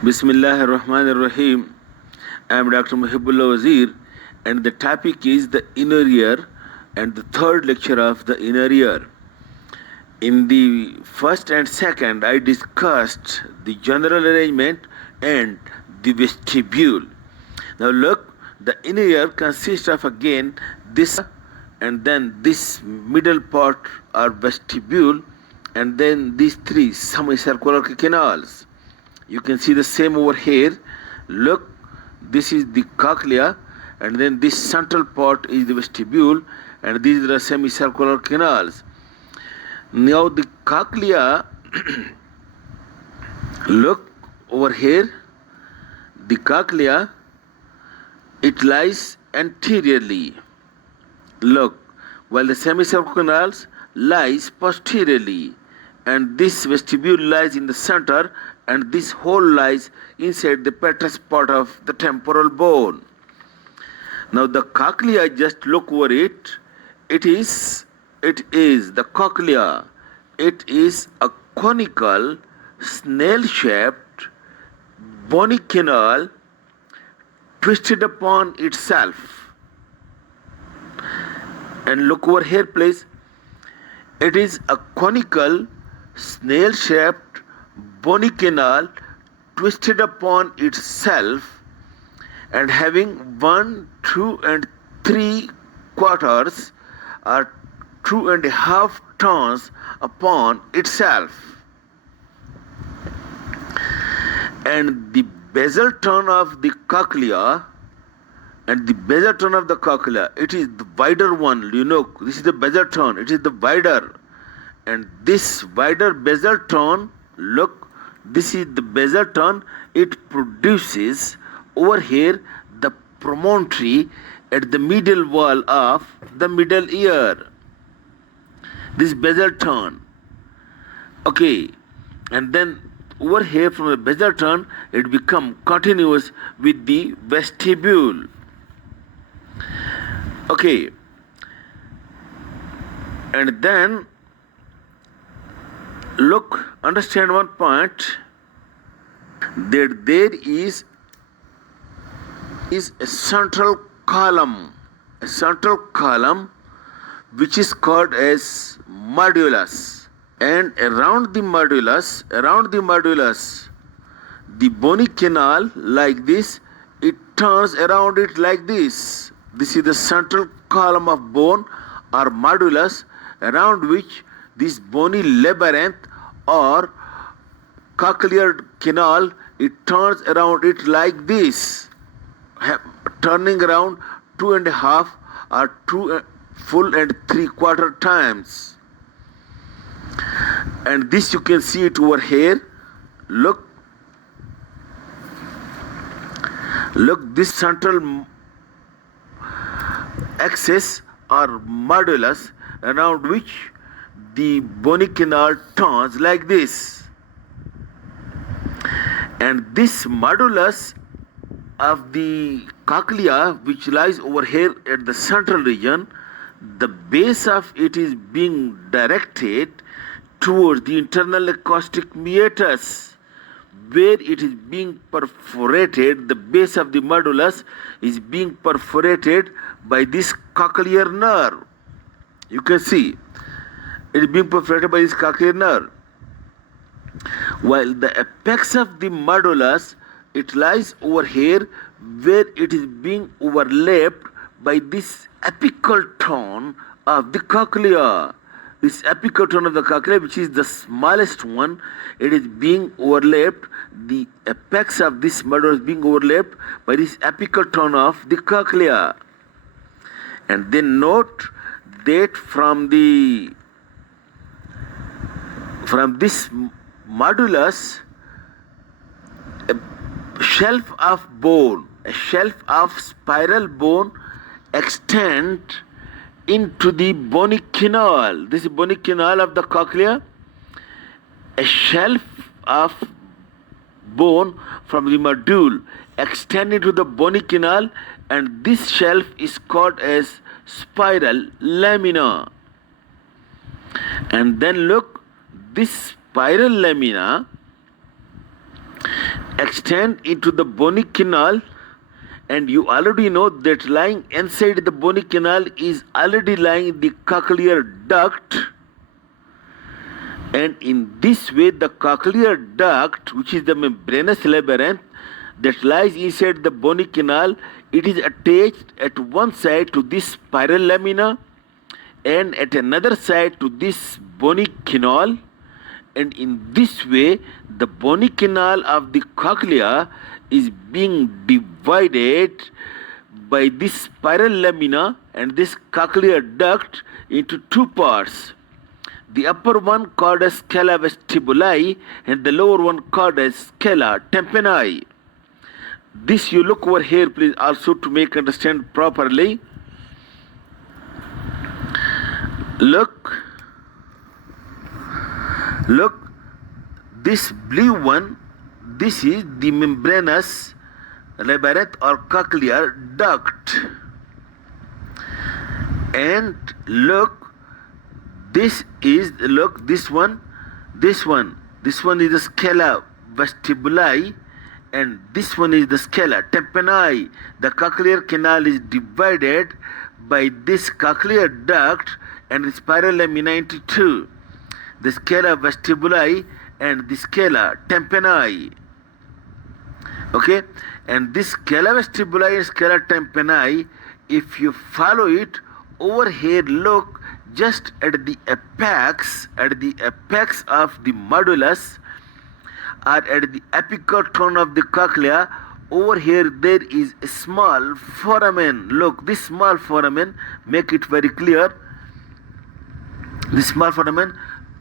Bismillah ar-Rahman ar-Rahim. I am Dr. Mohaibullah Wazir, and the topic is the inner ear and the third lecture of the inner ear. In the first and second, I discussed the general arrangement and the vestibule. Now look, the inner ear consists of again this and then this middle part or vestibule, and then these three semicircular canals. You can see the same over here. Look, this is the cochlea, and then this central part is the vestibule, and these are the semicircular canals. Now the cochlea, look over here, the cochlea, it lies anteriorly. Look, while the semicircular canals lies posteriorly, and this vestibule lies in the center, and this hole lies inside the petrous part of the temporal bone. Now the cochlea, just look over it. It is the cochlea. It is a conical, snail-shaped, bony canal twisted upon itself. And look over here, please. It is a conical, snail-shaped, bony canal twisted upon itself and having 1, 2, and 3 quarters or 2.5 turns upon itself. And the basal turn of the cochlea, it is the wider one. You know, this is the basal turn. It is the wider. And this wider basal turn, look, this is the basal turn. It produces over here the promontory at the middle wall of the middle ear. This basal turn. Okay. And then over here from the basal turn, it becomes continuous with the vestibule. Okay. And then look, understand one point, that there is a central column which is called as modulus, and around the modulus, the bony canal like this, it turns around it like this. This is the central column of bone or modulus, around which this bony labyrinth or cochlear canal, it turns around it like this, turning around 2.5 or 2 full and 3/4 times. And this you can see it over here. Look, this central axis or modulus, around which the bony canal turns like this. And this modulus of the cochlea, which lies over here at the central region, the base of it is being directed towards the internal acoustic meatus, where it is being perforated. The base of the modulus is being perforated by this cochlear nerve. You can see it is being perforated by this cochlear nerve. While the apex of the modulus, it lies over here, where it is being overlapped by this apical tone of the cochlea. This apical tone of the cochlea, which is the smallest one, it is being overlapped. The apex of this modulus is being overlapped by this apical tone of the cochlea. And then note that from this modulus, a shelf of spiral bone extend into the bony canal. This is bony canal of the cochlea. A shelf of bone from the module extend into the bony canal, and this shelf is called as spiral lamina. And then look, this spiral lamina extend into the bony canal, and you already know that lying inside the bony canal is already lying the cochlear duct, and in this way the cochlear duct, which is the membranous labyrinth that lies inside the bony canal, it is attached at one side to this spiral lamina and at another side to this bony canal, and in this way the bony canal of the cochlea is being divided by this spiral lamina and this cochlear duct into two parts. The upper one called as scala vestibuli and the lower one called as scala tympani. This you look over here please also to make understand properly. Look, this blue one, this is the membranous labyrinth or cochlear duct. And look, this one is the scala vestibuli and this one is the scala tympani. The cochlear canal is divided by this cochlear duct and the spiral lamina into two, the scala vestibuli and the scala tympani. Okay, and this scala vestibuli and scala tympani, if you follow it over here, look just at the apex of the modulus or at the apical tone of the cochlea. Over here there is a small foramen. Look, this small foramen, make it very clear, this small foramen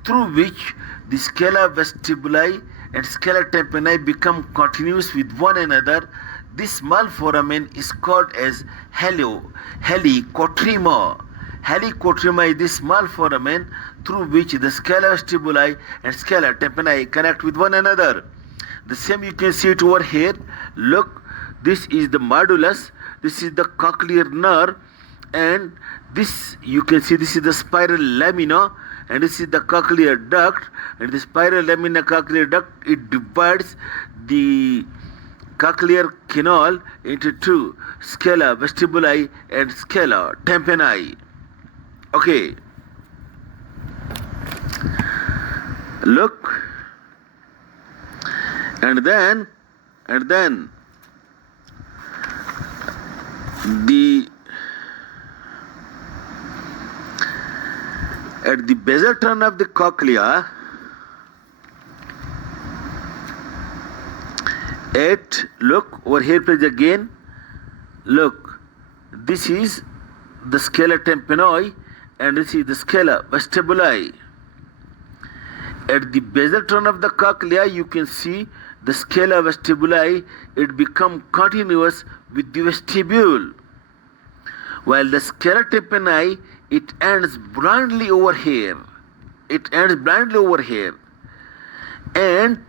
through which the scala vestibuli and scala tympani become continuous with one another. This small foramen is called as helicotrema. Helicotrema is this small foramen through which the scala vestibuli and scala tympani connect with one another. The same you can see it over here. Look, this is the modulus, this is the cochlear nerve, and this you can see this is the spiral lamina and this is the cochlear duct, and the spiral lamina cochlear duct, it divides the cochlear canal into two, scala vestibuli and scala tympani. Okay, look, and then the at the basal turn of the cochlea, look over here please again, look, this is the scala tympani and this is the scala vestibuli. At the basal turn of the cochlea you can see the scala vestibuli, it become continuous with the vestibule, while the scala tympani, it ends blindly over here. And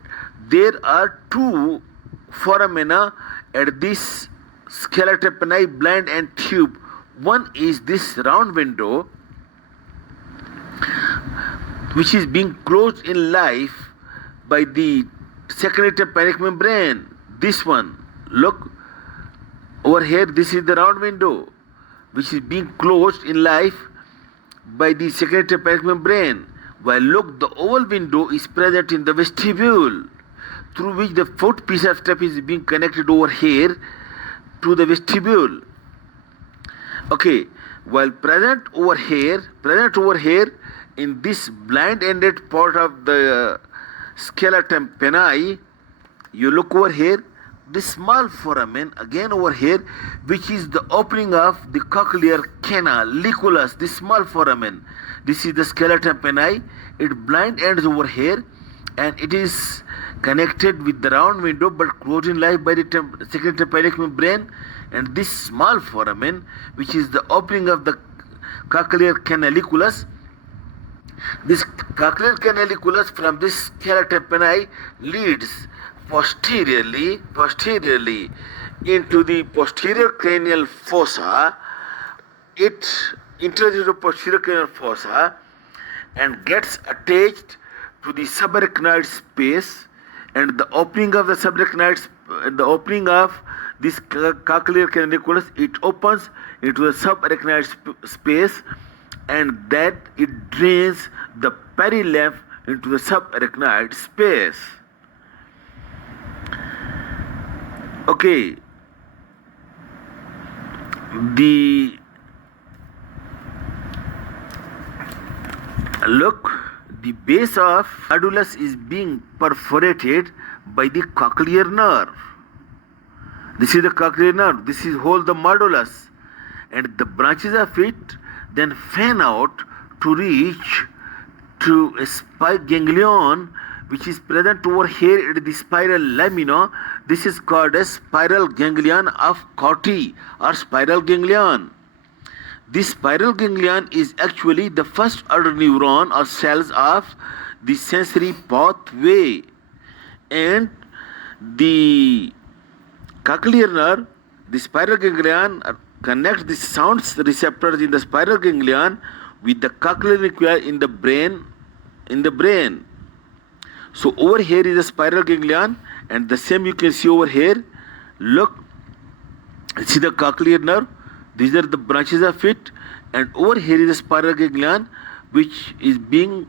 there are two foramina at this scala tympani, blind and tube. One is this round window which is being closed in life by the secondary tympanic membrane. This one, look over here, this is the round window which is being closed in life by the secondary tympanic membrane, while look, the oval window is present in the vestibule through which the fourth piece of step is being connected over here to the vestibule. Okay, while present over here in this blind ended part of the scala tympani, you look over here, this small foramen again over here, which is the opening of the cochlear canal, liculus, this small foramen. This is the scala tympani, it blind ends over here and it is connected with the round window but closed in life by the secondary tympanic membrane, and this small foramen, which is the opening of the cochlear canaliculus. This cochlear canaliculus from this scala tympani leads posteriorly into the posterior cranial fossa. It enters into posterior cranial fossa and gets attached to the subarachnoid space, and the opening of the subarachnoid, the opening of this cochlear canalicularis, it opens into the subarachnoid space, and that it drains the perilymph into the subarachnoid space. Okay, the base of modulus is being perforated by the cochlear nerve. This is the cochlear nerve. This is whole the modulus, and the branches of it then fan out to reach to a spike ganglion, which is present over here at the spiral lamina. This is called a spiral ganglion of Corti or spiral ganglion. This spiral ganglion is actually the first order neuron or cells of the sensory pathway, and the cochlear nerve, the spiral ganglion, connects the sound receptors in the spiral ganglion with the cochlear nuclei in the brain. So over here is the spiral ganglion, and the same you can see over here. Look, see the cochlear nerve. These are the branches of it, and over here is the spiral ganglion, which is being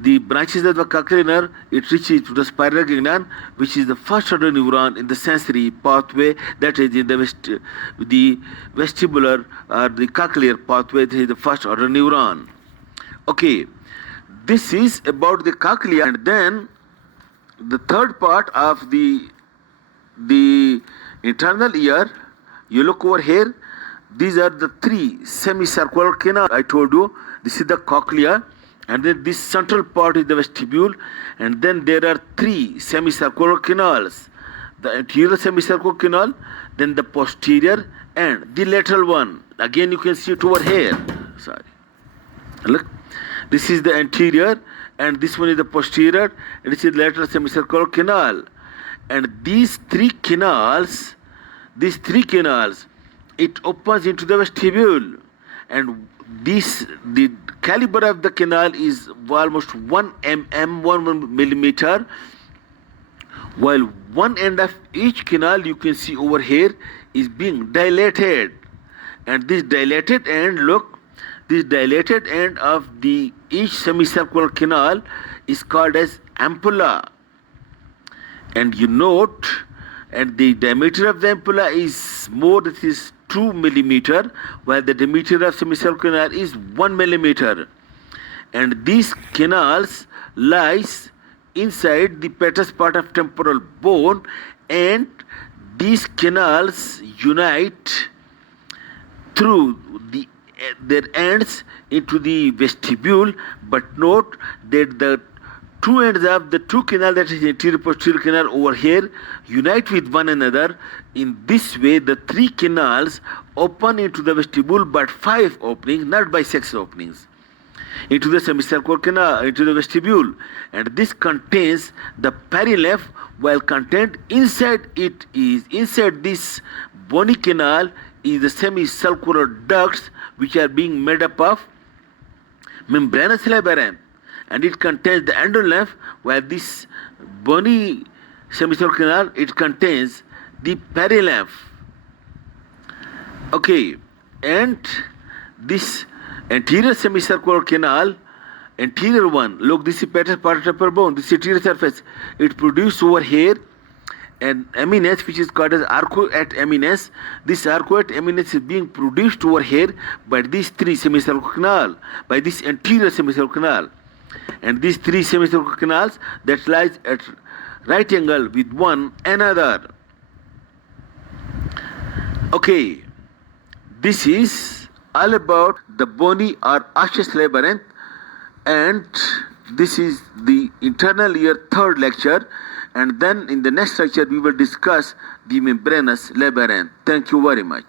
the branches of the cochlear nerve. It reaches to the spiral ganglion, which is the first order neuron in the sensory pathway, that is in the vestibular or the cochlear pathway. This is the first order neuron. Okay, this is about the cochlea, and then the third part of the internal ear. You look over here. These are the three semicircular canals. I told you this is the cochlea, and then this central part is the vestibule, and then there are three semicircular canals: the anterior semicircular canal, then the posterior, and the lateral one. Again, you can see it over here. Sorry. Look, this is the anterior, and this one is the posterior, and this is the lateral semicircular canal. And these three canals, it opens into the vestibule, and the caliber of the canal is almost 1 mm, 1 millimeter, while one end of each canal, you can see over here, is being dilated. And this dilated end, look, this dilated end of each semicircular canal is called as ampulla. And you note, and the diameter of the ampulla is more, this is 2 millimeter, while the diameter of semicircular canal is 1 millimeter. And these canals lies inside the petrous part of temporal bone, and these canals unite through their ends into the vestibule. But note that the two ends of the two canals, that is anterior posterior canal over here, unite with one another. In this way, the three canals open into the vestibule, but 5 openings, not by 6 openings, into the semicircular canal, into the vestibule. And this contains the perilymph, while contained inside this bony canal is the semicircular ducts, which are being made up of membranous labyrinth, and it contains the endolymph, while this bony semicircular canal, it contains the perilymph. Okay, and this anterior semicircular canal, anterior one, look, this is petrous part of temporal bone, this anterior surface, it produces over here an eminence which is called as arcuate eminence. This arcuate eminence is being produced over here by these three semicircular canal, by this anterior semicircular canal. And these three semicircular canals that lies at right angle with one another. Okay, this is all about the bony or osseous labyrinth, and this is the internal ear third lecture, and then in the next lecture we will discuss the membranous labyrinth. Thank you very much.